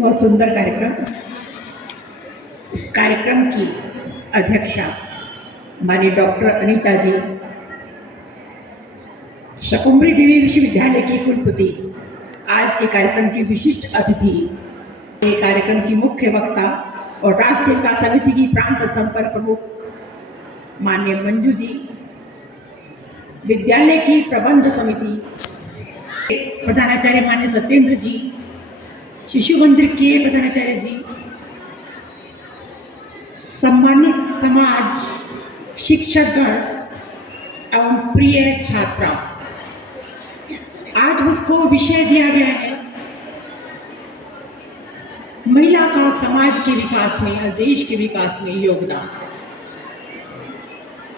बहुत सुंदर कार्यक्रम। इस कार्यक्रम की अध्यक्षा माननीय डॉक्टर अनीता जी, शकुंभरी देवी विश्वविद्यालय की कुलपति, आज के कार्यक्रम की विशिष्ट अतिथि, ये कार्यक्रम की मुख्य वक्ता और राज्य सेविका समिति की प्रांत संपर्क प्रमुख माननीय मंजू जी, विद्यालय की प्रबंध समिति प्रधानाचार्य माननीय सत्येंद्र जी, शिशु मंदिर के प्रधानाचार्य जी, सम्मानित समाज, शिक्षकगण एवं प्रिय छात्रा, आज मुझको विषय दिया गया है महिला का समाज के विकास में और देश के विकास में योगदान।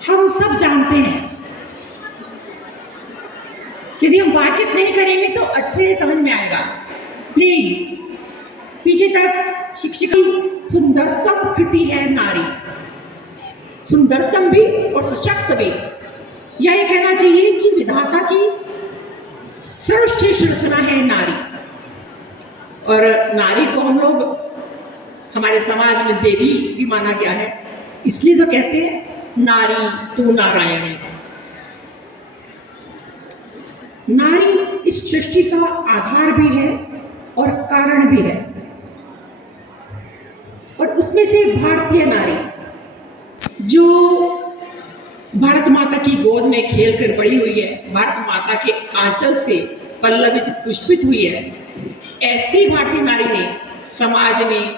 हम सब जानते हैं, यदि हम बातचीत नहीं करेंगे तो अच्छे समझ में आएगा। प्लीज पीछे तक शिक्षिका सुंदरतम कृति है नारी, सुंदरतम भी और सशक्त भी। यह कहना चाहिए कि विधाता की सर्वश्रेष्ठ रचना है नारी। और नारी को हम लोग हमारे समाज में देवी भी माना गया है, इसलिए तो कहते हैं नारी तू नारायणी। नारी इस सृष्टि का आधार भी है और कारण भी है, और उसमें से भारतीय नारी जो भारत माता की गोद में खेल कर बड़ी हुई है, भारत माता के आंचल से पल्लवित पुष्पित हुई है, ऐसी भारतीय नारी ने समाज में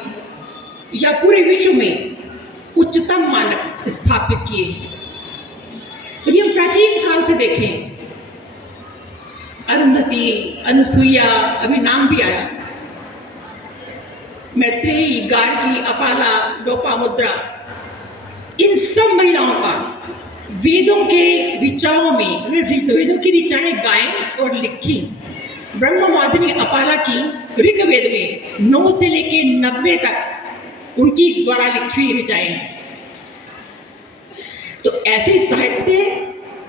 या पूरे विश्व में उच्चतम मानक स्थापित किए हैं। यदि हम प्राचीन काल से देखें, अरुंधति, अनुसुईया, अभी नाम भी आया, मैत्रेयी, गार्गी, अपाला, लोपामुद्रा, इन सब महिलाओं का वेदों के ऋचाओं में, वेदों की ऋचाएं गायन और लिखी। ब्रह्मवादिनी अपाला की ऋग्वेद में 9 से लेके 90 तक उनकी द्वारा लिखी हुई ऋचाएं हैं। तो ऐसे साहित्य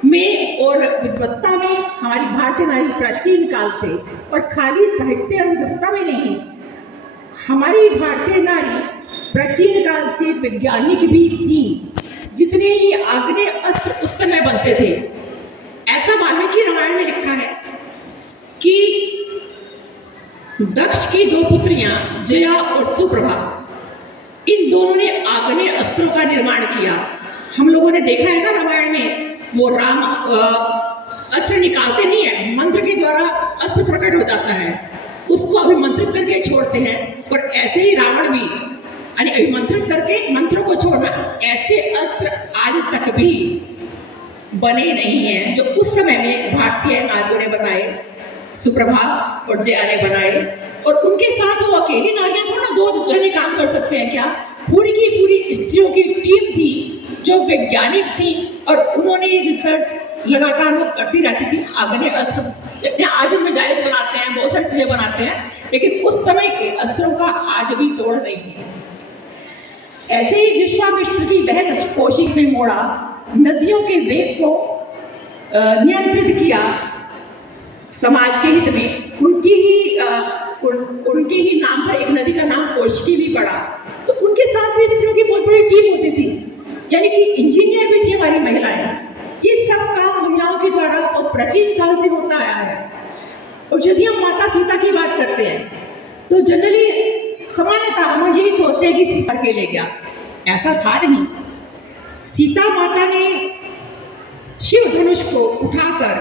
में और विद्वत्ता में हमारी भारतीय नारी प्राचीन काल से, और खाली साहित्य और विद्वत्ता में नहीं, हमारी भारतीय नारी प्राचीन काल से वैज्ञानिक भी थी। जितने ही आग्नेय अस्त्र उस समय बनते थे, ऐसा वाल्मीकि रामायण में लिखा है कि दक्ष की 2 पुत्रियां जया और सुप्रभा, इन दोनों ने आग्नेय अस्त्रों का निर्माण किया। हम लोगों ने देखा है ना रामायण में, वो राम अस्त्र निकालते नहीं है, मंत्र के द्वारा अस्त्र प्रकट हो जाता है, उसको अभिमंत्रित करके छोड़ते हैं। और ऐसे ही रावण भी, यानी अभिमंत्रित करके मंत्रों को छोड़ना, ऐसे अस्त्र आज तक भी बने नहीं हैं जो उस समय में भारतीय नारियों ने बनाए, सुप्रभा और जया ने बनाए। और उनके साथ वो अकेली नारियां थोड़ा 2 जने काम कर सकते हैं क्या? पूरी की पूरी स्त्रियों की टीम थी जो वैज्ञानिक थी, और उन्होंने रिसर्च लगातार वो करती रहती थी। आग्नेय अस्त्र आज हम मिसाइल्स बनाते हैं, बहुत सारी चीजें बनाते हैं, लेकिन उस समय के अस्त्रों का आज भी तोड़ नहीं है। ऐसे ही विश्वामित्र की बहन कौशिक ने मोड़ा, नदियों के वेग को नियंत्रित किया समाज के हित में। उनके ही नाम पर एक नदी का नाम कौशिकी भी पड़ा। तो उनके साथ भी स्त्रियों की बहुत बड़ी टीम होती थी, यानी कि इंजीनियर भी थी हमारी महिलाएं। ये सब काम महिलाओं के द्वारा बहुत प्राचीन काल से होता आया है। और यदि हम माता सीता की बात करते हैं तो जनरली सामान्यतः हम यही सोचते हैं कि सीता के ले गया, ऐसा था नहीं। सीता माता ने शिव धनुष को उठाकर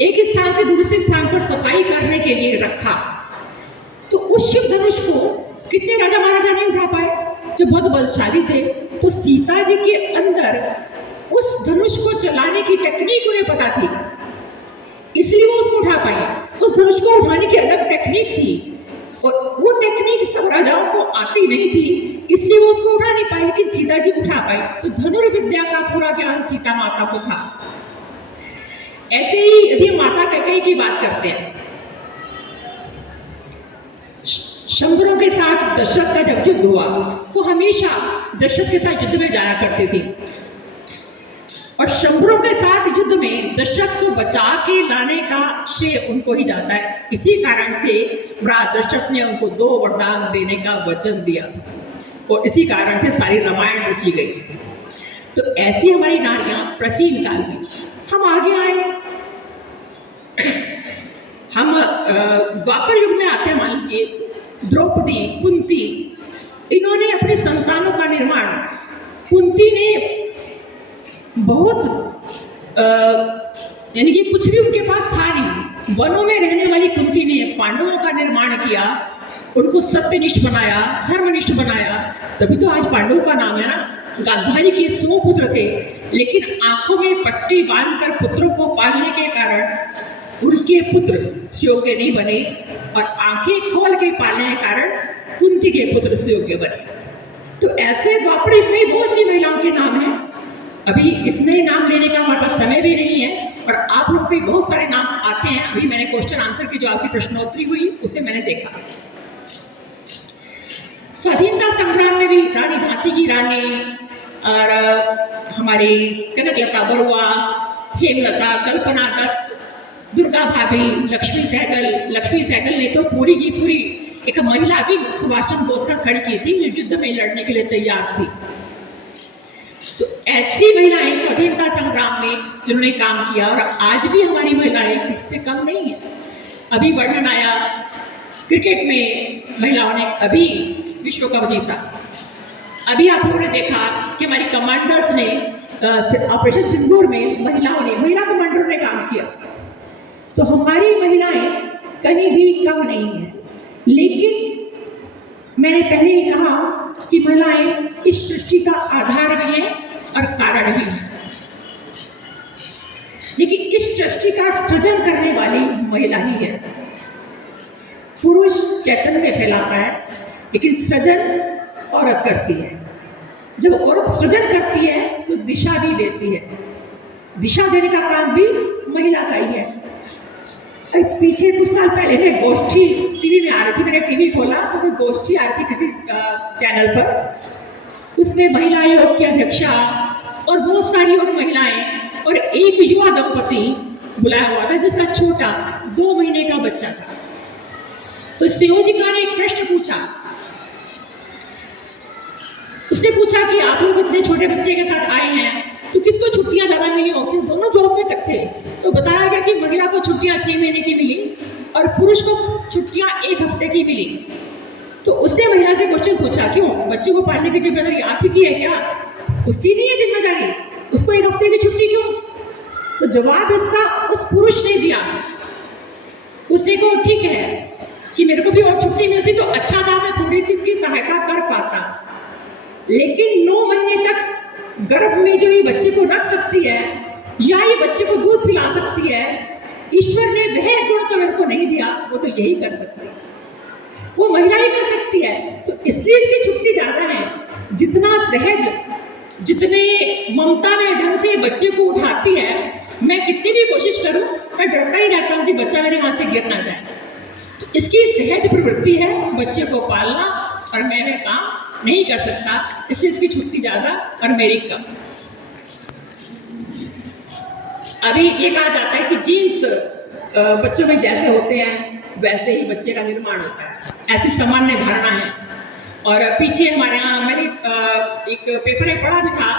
एक स्थान से दूसरे स्थान पर सफाई करने के लिए रखा। तो उस शिव धनुष को कितने राजा महाराजा नहीं उठा पाए जो बहुत बलशाली थे। तो सीता जी के अंदर उस धनुष को चलाने की टेक्निक उन्हें पता थी, इसलिए वो उसको उठा पाई। उस धनुष को उठाने की अलग टेक्निक थी, और वो टेक्निक सब राजाओं को आती नहीं थी, इसलिए वो उसको उठा नहीं पाई, लेकिन सीता जी उठा पाई। तो धनुर्विद्या का पूरा ज्ञान सीता माता को था। ऐसे ही यदि माता कैकेयी की बात करते हैं, शंबरों के साथ दशरथ का जब युद्ध हुआ, वो हमेशा दशरथ के साथ युद्ध में जाया करती थी। और शंभरों के साथ युद्ध में दशरथ को बचा के लाने का श्रेय उनको ही जाता है। इसी कारण से महाराज दशरथ ने उनको 2 वरदान देने का वचन दिया था और इसी कारण से सारी रामायण रची गई। तो ऐसी हमारी नारियां प्राचीन काल में। हम आगे आए, हम द्वापर युग में आते हैं। मान लीजिए द्रौपदी, कुंती, इन्होंने अपने संतानों का निर्माण, कुंती ने बहुत यानी कि कुछ भी उनके पास था नहीं, वनों में रहने वाली कुंती ने पांडवों का निर्माण किया, उनको सत्यनिष्ठ बनाया, धर्मनिष्ठ बनाया, तभी तो आज पांडवों का नाम है ना। गांधारी के 100 पुत्र थे, लेकिन आंखों में पट्टी बांधकर पुत्रों को पालने के कारण उनके पुत्र सुयोग्य नहीं बने और आंखें खोल के पालने के कारण कुंती के पुत्र सुयोग्य बने। तो ऐसे द्वापर युग में बहुत सी महिलाओं के नाम हैं। अभी इतने नाम लेने का हमारे पास समय भी नहीं है और आप लोग के बहुत सारे नाम आते हैं। अभी मैंने क्वेश्चन आंसर की जो आपकी प्रश्नोत्तरी हुई उसे मैंने देखा। स्वाधीनता संग्राम में भी रानी झांसी की रानी और हमारी कनकलता बरुआ, हेमलता, कल्पना दत्त, दुर्गा भाभी, लक्ष्मी सहगल ने तो पूरी की पूरी एक महिला भी सुभाष चंद्र बोस का खड़ी की थी, जो युद्ध में लड़ने के लिए तैयार थी। तो ऐसी महिलाएं स्वाधीनता संग्राम में जिन्होंने काम किया और आज भी हमारी महिलाएं किससे कम नहीं है। अभी वर्णन आया क्रिकेट में महिलाओं ने अभी विश्व कप जीता। अभी आप लोगों ने देखा कि हमारी कमांडर्स ने ऑपरेशन सिंदूर में महिला कमांडरों ने काम किया। तो हमारी महिलाएं कहीं भी कम नहीं है, लेकिन मैंने पहले ही कहा कि महिलाएं इस सृष्टि का आधार भी है और कारण भी है। लेकिन इस सृष्टि का सृजन करने वाली महिला ही है। पुरुष चैतन्य फैलाता है, लेकिन सृजन औरत करती है। जब औरत सृजन करती है तो दिशा भी देती है। दिशा देने का काम भी महिला का ही है। पीछे कुछ साल पहले मैं गोष्ठी टीवी में आ रही थी, मैंने टीवी खोला तो कोई गोष्ठी आ रही थी किसी चैनल पर। उसमें महिला आयोग की अध्यक्षा और बहुत सारी और महिलाएं और एक युवा दंपति बुलाया हुआ था जिसका छोटा 2 महीने का बच्चा था। तो संयोजिका ने एक प्रश्न पूछा। उसने पूछा कि आप लोग इतने छोटे बच्चे के साथ आए हैं तो किसको छुट्टियां ज्यादा मिली? ऑफिस दोनों जॉब में तक थे। तो बताया गया कि महिला को छुट्टियां 6 महीने की मिली और पुरुष को छुट्टियां 1 हफ्ते की मिली। तो उसने महिला से क्वेश्चन पूछा, क्यों? बच्चे को पालने की जिम्मेदारी आप ही की है क्या? उसकी नहीं है जिम्मेदारी, उसको 1 हफ्ते की छुट्टी क्यों? तो जवाब इसका उस पुरुष ने दिया। उसने कहा ठीक है कि मेरे को भी और छुट्टी मिलती तो अच्छा था, मैं थोड़ी सी इसकी सहायता कर पाता, लेकिन 9 महीने तक गर्भ में जो ये बच्चे को रख सकती है या ये बच्चे को दूध पिला सकती है, ईश्वर ने वह गुण तो मेरे को नहीं दिया, वो तो यही कर सकती है, वो महिला ही कर सकती है। तो इसलिए इसकी छुट्टी ज्यादा है। जितना सहज, जितने ममता में ढंग से बच्चे को उठाती है, मैं कितनी भी कोशिश करूं मैं डरता ही रहता हूं कि बच्चा मेरे हाथ से गिर ना जाए। तो इसकी सहज प्रवृत्ति है बच्चे को पालना और मैं काम नहीं कर सकता, इसलिए इसकी छुट्टी ज्यादा और मेरी कम। अभी ये कहा जाता है कि जीन्स बच्चों में जैसे होते हैं वैसे ही बच्चे का निर्माण होता है, ऐसी सामान्य धारणा है। और पीछे हमारे यहाँ मैंने एक पेपर में पढ़ा भी था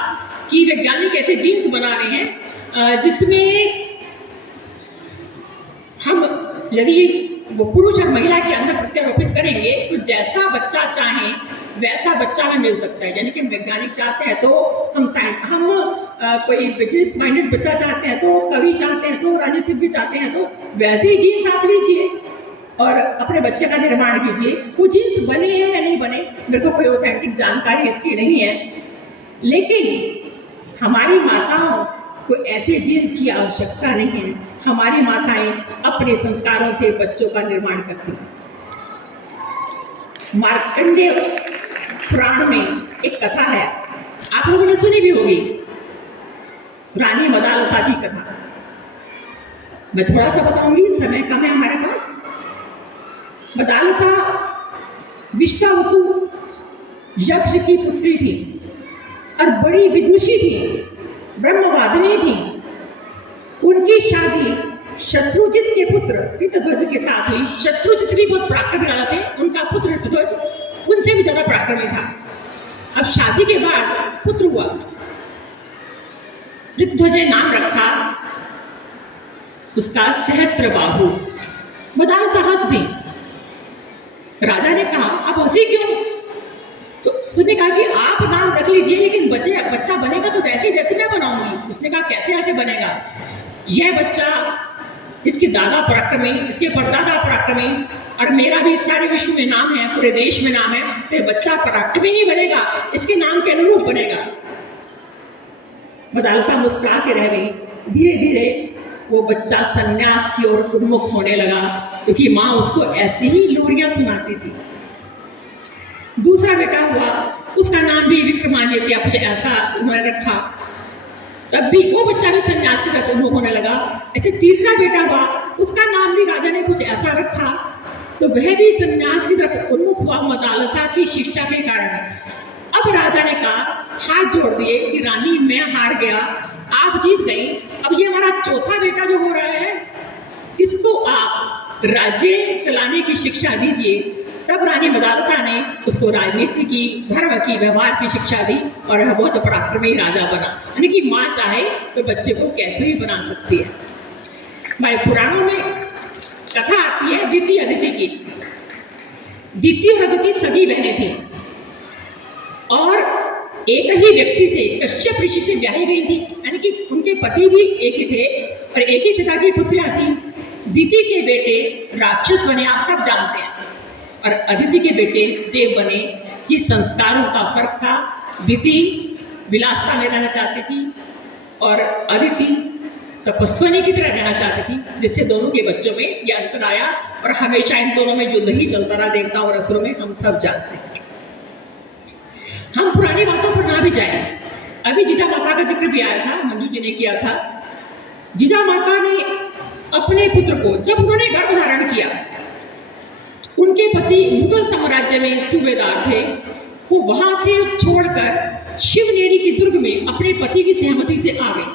कि वैज्ञानिक ऐसे जीन्स बना रहे हैं जिसमें हम यदि वो पुरुष और महिला के अंदर प्रत्यारोपित करेंगे तो जैसा बच्चा चाहें वैसा बच्चा हमें मिल सकता है। यानी कि वैज्ञानिक चाहते हैं तो हम कोई बिजनेस माइंडेड बच्चा चाहते हैं, तो कवि चाहते हैं, तो राजनीतिज्ञ चाहते हैं, तो वैसे ही जीन्स आप लीजिए और अपने बच्चे का निर्माण कीजिए। वो जीन्स बने हैं या नहीं बने, मेरे को कोई ऑथेंटिक जानकारी इसकी नहीं है, लेकिन हमारी माताओं को ऐसे जीन्स की आवश्यकता नहीं है। हमारी माताएं अपने संस्कारों से बच्चों का निर्माण करती हैं। मार्कंडेय पुराण में एक कथा है, आप लोगों ने सुनी भी होगी, रानी मदालसा की कथा। मैं थोड़ा सा बताऊंगी, समय कम है हमारे पास। मदालसा विश्वावसु यक्ष की पुत्री थी और बड़ी विदुषी थी, ब्रह्मवादिनी थी। उनकी शादी शत्रुजित के पुत्र ऋतध्वज के साथ हुई। शत्रुजित भी बहुत पराक्रमी राजा थे, उनका पुत्र ऋतध्वज उनसे भी ज्यादा पराक्रमी था। अब शादी के बाद पुत्र हुआ, ऋतध्वज ने नाम रखा उसका सहस्त्रबाहु। मदालसा हंस दी। राजा ने कहा आप हंसी क्यों? तो उसने कहा कि आप नाम रख लीजिए, लेकिन बच्चा बनेगा तो वैसे जैसे मैं बनाऊंगी। उसने कहा कैसे ऐसे बनेगा? यह बच्चा, इसके दादा पराक्रमी, इसके परदादा पराक्रमी, और मेरा भी सारे विश्व में नाम है, पूरे देश में नाम है, तो ये बच्चा पराक्रमी नहीं बनेगा, इसके नाम के अनुरूप बनेगा। मदालसा मुस्कुरा के रह गई। धीरे धीरे वो बच्चा सन्यास की ओर उन्मुख होने लगा, क्योंकि माँ उसको ऐसी ही लोरियां सुनाती थी। दूसरा बेटा हुआ, उसका नाम भी विक्रमादित्य कुछ ऐसा उन्होंने रखा। तब भी वो बच्चा भी सन्यास की तरफ उन्मुख होने लगा। ऐसे तीसरा बेटा हुआ, उसका नाम भी राजा ने कुछ ऐसा रखा, तो वह भी सन्यास की तरफ उन्मुख हुआ मदालसा की शिक्षा के कारण। अब राजा ने कहा, हाथ जोड़ दिए कि रानी मैं हार गया, आप जीत गई, अब ये हमारा चौथा बेटा जो हो रहा है, इसको आप राज्य चलाने की शिक्षा दीजिए। तब रानी मदालसा ने उसको राजनीति की, धर्म की, व्यवहार की शिक्षा दी और वह बहुत पराक्रमी राजा बना। यानी कि माँ चाहे तो बच्चे को कैसे भी बना सकती है। हमारे पुराणों में कथा आती है दिति अदिति की। दिति और अदिति सगी बहनें थी और एक ही व्यक्ति से, कश्यप ऋषि से ब्याही गई थी। यानी कि उनके पति भी एक ही थे और एक ही पिता की पुत्रियां थी। दिति के बेटे राक्षस बने, आप सब जानते हैं, और अदिति के बेटे देव बने। ये संस्कारों का फर्क था। दिति विलासता में रहना चाहती थी और अदिति तपस्विनी की तरह रहना चाहती थी, जिससे दोनों के बच्चों में यह अंतर आया और हमेशा इन दोनों में युद्ध ही चलता रहा, देवताओं और असुरों में, हम सब जानते हैं। हम पुरानी बातों पर ना भी जाएं। अभी जीजा माता का जिक्र भी आया था, मंजू जी ने किया था। जीजा माता ने अपने पुत्र को, जब उन्होंने गर्भ धारण किया, उनके पति मुगल साम्राज्य में सूबेदार थे, वो वहां से छोड़कर शिवनेरी के दुर्ग में अपने पति की सहमति से आ गए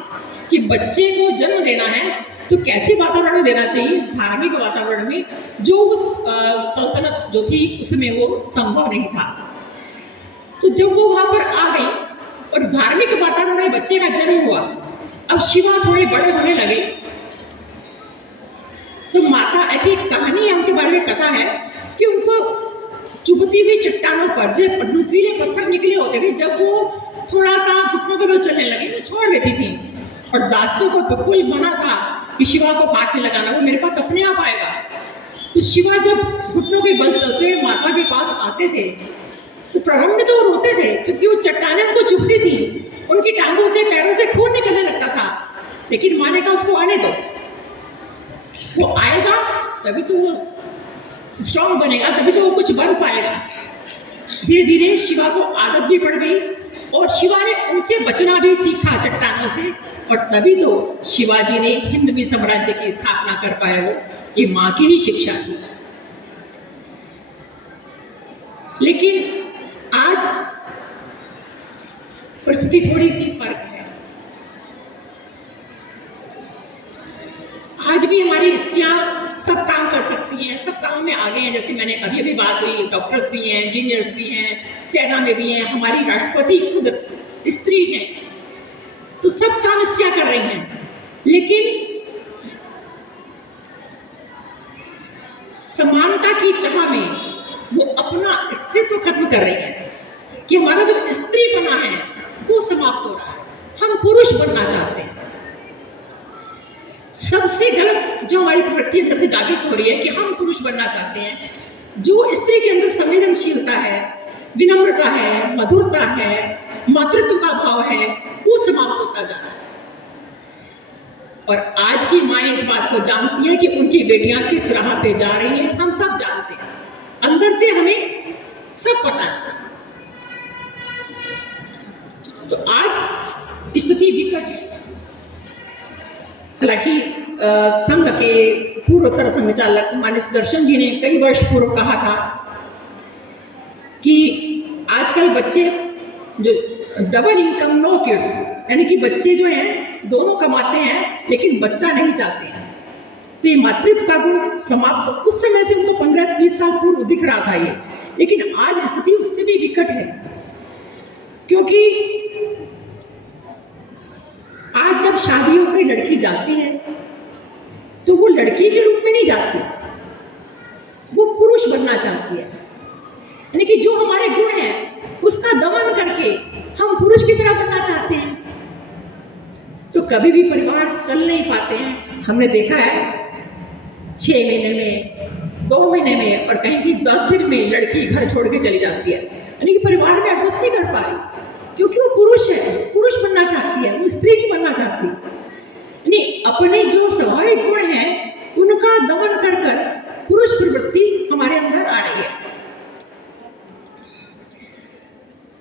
कि बच्चे को जन्म देना है तो कैसे वातावरण में देना चाहिए, धार्मिक वातावरण में, जो उस सल्तनत जो थी उसमें वो संभव नहीं था। तो जब वो वहां पर आ गई और धार्मिक वातावरण में बच्चे का जन्म हुआ, अब शिवा थोड़े बड़े होने लगे, तो माता, ऐसी कहानी है उनके बारे में, कथा है कि उनको चुभती हुई चट्टानों पर जब नुकीले पत्थर निकले होते थे, जब वो थोड़ा सा घुटनों के बल चलने लगे तो छोड़ देती थी। और दासियों को बिल्कुल मना था कि शिवा को हाथ नहीं लगाना, वो मेरे पास अपने आप आएगा। तो शिवा जब घुटनों के बल चलते माता के पास आते थे तो प्रारंभ में तो वो रोते थे, क्योंकि वो चट्टानें उनको चुभती थी, उनकी टांगों से, पैरों से खून निकलने लगता था। लेकिन माँ ने कहा उसको आने दो, वो आएगा तभी तो वो स्ट्रांग बनेगा, तभी तो वो कुछ बन पाएगा। धीरे धीरे शिवा को आदत भी पड़ गई और शिवा ने उनसे बचना भी सीखा चट्टानों से, और तभी तो शिवाजी ने हिंदवी साम्राज्य की स्थापना कर पाए। वो ये माँ की ही शिक्षा थी। लेकिन आज परिस्थिति थोड़ी सी फर्क है। आज भी हमारी स्त्रियां सब काम कर सकती हैं, सब काम में आगे हैं। जैसे मैंने अभी अभी बात हुई, डॉक्टर्स भी हैं, इंजीनियर्स भी हैं, सेना में भी हैं, हमारी राष्ट्रपति खुद स्त्री हैं, तो सब काम स्त्रियां कर रही हैं। लेकिन समानता की चाह में वो अपना स्त्रीत्व खत्म कर रही है कि हमारा जो स्त्री बना है वो समाप्त हो रहा है, हम पुरुष बनना चाहते हैं। सबसे गलत जो हमारी प्रवृत्ति अंदर से जागृत हो रही है कि हम पुरुष बनना चाहते हैं। जो स्त्री के अंदर संवेदनशीलता है, विनम्रता है, मधुरता है, मातृत्व का भाव है, वो समाप्त होता जा रहा है। और आज की माएँ इस बात को जानती हैं कि उनकी बेटियां किस राह पे जा रही हैं। हम सब जानते हैं, अंदर से हमें सब पता है। तो आज स्थिति विकट है। हालांकि संघ के पूर्व सरसंघचालक माननीय सुदर्शन जी ने कई वर्ष पूर्व कहा था कि आजकल बच्चे जो डबल इनकम नो किड्स, यानी कि बच्चे जो हैं दोनों कमाते हैं लेकिन बच्चा नहीं चाहते हैं। तो ये मातृत्व का गुण समाप्त उस समय से उनको 15-20 साल पूर्व दिख रहा था ये, लेकिन आज स्थिति उससे भी विकट है, क्योंकि आज जब शादी हो गई लड़की जाती है तो वो लड़की के रूप में नहीं जाती, वो पुरुष बनना चाहती है। यानी कि जो हमारे गुण हैं उसका दमन करके हम पुरुष की तरह बनना चाहते हैं, तो कभी भी परिवार चल नहीं पाते हैं। हमने देखा है 6 महीने में, 2 महीने में, और कहीं भी 10 दिन में लड़की घर छोड़ के चली जाती है, यानी कि परिवार में एडजस्ट नहीं कर पा रही, क्योंकि वो पुरुष है, पुरुष बनना चाहती है, वो स्त्री नहीं बनना चाहती। यानी अपने जो स्वाभाविक गुण हैं उनका दमन कर कर पुरुष प्रवृत्ति हमारे अंदर आ रही है।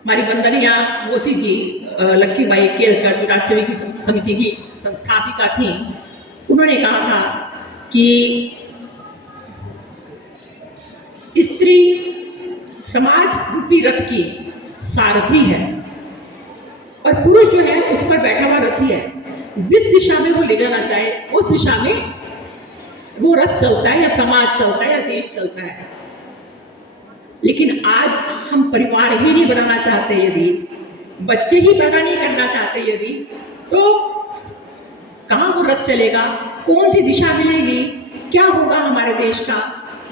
हमारी वंदनीय मोसी जी लक्ष्मीबाई केलकर जो राष्ट्रीय की समिति की संस्थापिका थी, उन्होंने कहा था कि स्त्री समाज रूपी रथ की सारथी है और पुरुष जो है उस पर बैठा हुआ रथी है। जिस दिशा में वो ले जाना चाहे उस दिशा में वो रथ चलता है, या समाज चलता है, या देश चलता है। लेकिन आज हम परिवार ही नहीं बनाना चाहते, यदि बच्चे ही पैदा नहीं करना चाहते यदि, तो कहाँ वो रथ चलेगा, कौन सी दिशा मिलेगी, क्या होगा हमारे देश का,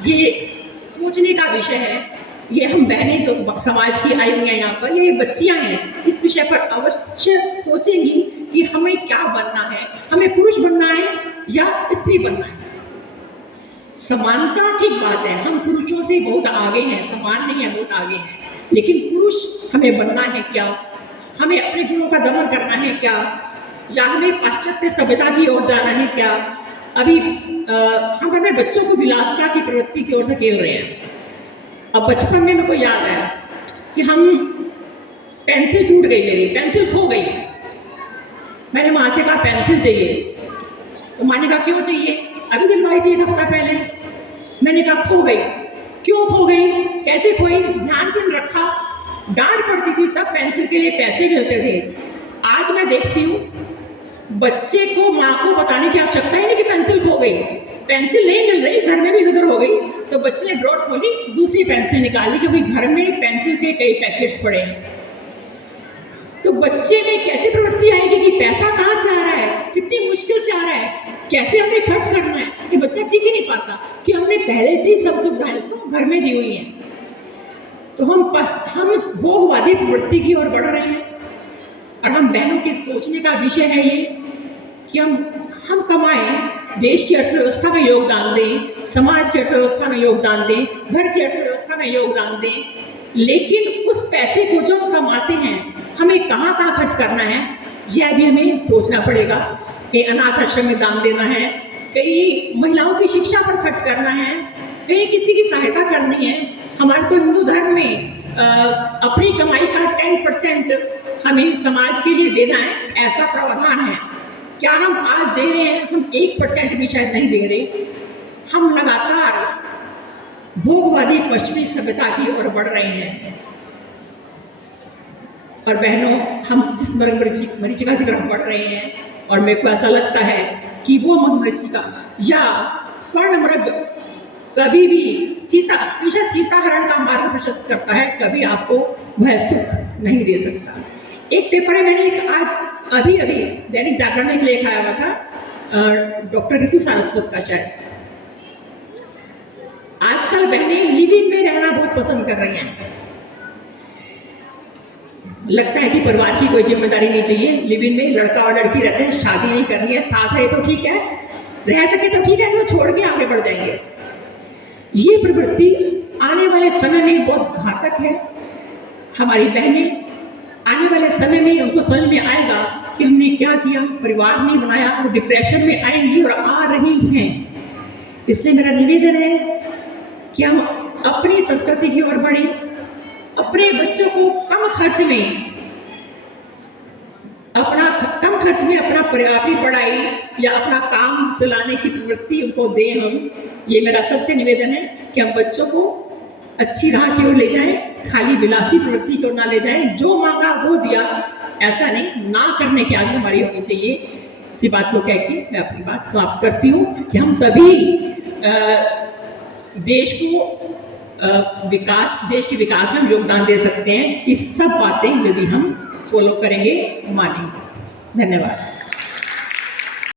ये सोचने का विषय है। ये हम बहनें जो समाज की आई हुई हैं यहाँ पर, ये बच्चियाँ हैं, इस विषय पर अवश्य सोचेंगी कि हमें क्या बनना है, हमें पुरुष बनना है या स्त्री बनना है। समानता ठीक बात है, हम पुरुषों से बहुत आगे हैं, समान नहीं है, बहुत आगे हैं, लेकिन पुरुष हमें बनना है क्या, हमें अपने गुणों का दमन करना है क्या, या हमें पाश्चात्य सभ्यता की ओर जाना है क्या। अभी हम अपने बच्चों को विलासिता की प्रवृत्ति की ओर धकेल रहे हैं। अब बचपन में मेरे को याद है कि हम पेंसिल टूट गई, मेरी पेंसिल खो गई, मैंने माँ से कहा पेंसिल चाहिए, तो माँ ने कहा क्यों चाहिए, अभी दिलवाई थी 1 हफ्ता पहले। मैंने कहा खो गई, क्यों खो गई, कैसे खोई, ध्यान क्यों रखा, डांट पड़ती थी, तब पेंसिल के लिए पैसे मिलते थे। आज मैं देखती हूँ बच्चे को माँ को बताने की आवश्यकता ही नहीं कि पेंसिल खो गई, पेंसिल नहीं मिल रही, घर में भी इधर हो गई, तो बच्चे ने ड्रॉर खोली, दूसरी पेंसिल निकाली, क्योंकि घर में पेंसिल के कई पैकेट्स पड़े हैं। तो बच्चे में कैसी प्रवृत्ति आएगी कि पैसा कहाँ से आ रहा है, कितनी मुश्किल से आ रहा है, कैसे हमें खर्च करना है, ये बच्चा सीख ही नहीं पाता कि हमने पहले से ही सब सुविधाएं उसको घर में दी हुई हैं। तो हम भोगवादी प्रवृत्ति की ओर बढ़ रहे हैं, और हम बहनों के सोचने का विषय है ये कि हम कमाएं, देश की अर्थव्यवस्था में योगदान दें, समाज की अर्थव्यवस्था में योगदान दें, घर की अर्थव्यवस्था में योगदान दें, लेकिन उस पैसे को जो हम कमाते हैं हमें कहाँ कहाँ खर्च करना है, यह भी हमें सोचना पड़ेगा। कहीं अनाथ आश्रम में दान देना है, कहीं महिलाओं की शिक्षा पर खर्च करना है, कहीं किसी की सहायता करनी है। हमारे तो हिंदू धर्म में अपनी कमाई का 10% हमें समाज के लिए देना है, ऐसा प्रावधान है। क्या हम आज दे रहे हैं, हम 1% भी शायद नहीं दे रहे। हम लगातार भोगवादी पश्चिमी सभ्यता की ओर बढ़ रहे हैं। और बहनों, हम जिस मरीचिका की तरफ बढ़ रहे हैं, और मेरे को ऐसा लगता है कि वो मरीचिका या स्वर्ण मृग कभी भी सीताहरण का मार्ग प्रशस्त करता है, कभी आपको वह सुख नहीं दे सकता। एक पेपर है, मैंने आज अभी दैनिक जागरण में एक लेख आया हुआ था डॉक्टर ऋतु सारस्वत का, शायद आजकल बहनें लिव इन में रहना बहुत पसंद कर रही हैं। लगता है कि परिवार की कोई जिम्मेदारी नहीं चाहिए, लिव इन में लड़का और लड़की रहते हैं, शादी नहीं करनी है, साथ रहे तो ठीक है, रह सके तो ठीक है, तो छोड़ के आगे बढ़ जाएंगे। ये प्रवृत्ति आने वाले समय में बहुत घातक है। हमारी बहनें आने वाले समय में उनको समझ में आएगा कि हमने क्या किया, परिवार नहीं बनाया, और डिप्रेशन में आएंगी और आ रही हैं। इसलिए मेरा निवेदन है कि हम अपनी संस्कृति की ओर बढ़ें, अपने बच्चों को कम खर्च में अपनी पढ़ाई या अपना काम चलाने की प्रवृत्ति उनको दें हम। ये मेरा सबसे निवेदन है कि हम बच्चों को अच्छी राह की ओर ले जाएं, खाली विलासी प्रवृत्ति की ओर ना ले जाएं। जो मांगा वो दिया, ऐसा नहीं, ना करने की आदत हमारी होनी चाहिए। इसी बात को कह के मैं अपनी बात समाप्त करती हूँ कि हम तभी देश के विकास में योगदान दे सकते हैं, ये सब बातें यदि हम फॉलो करेंगे, मानेंगे। धन्यवाद।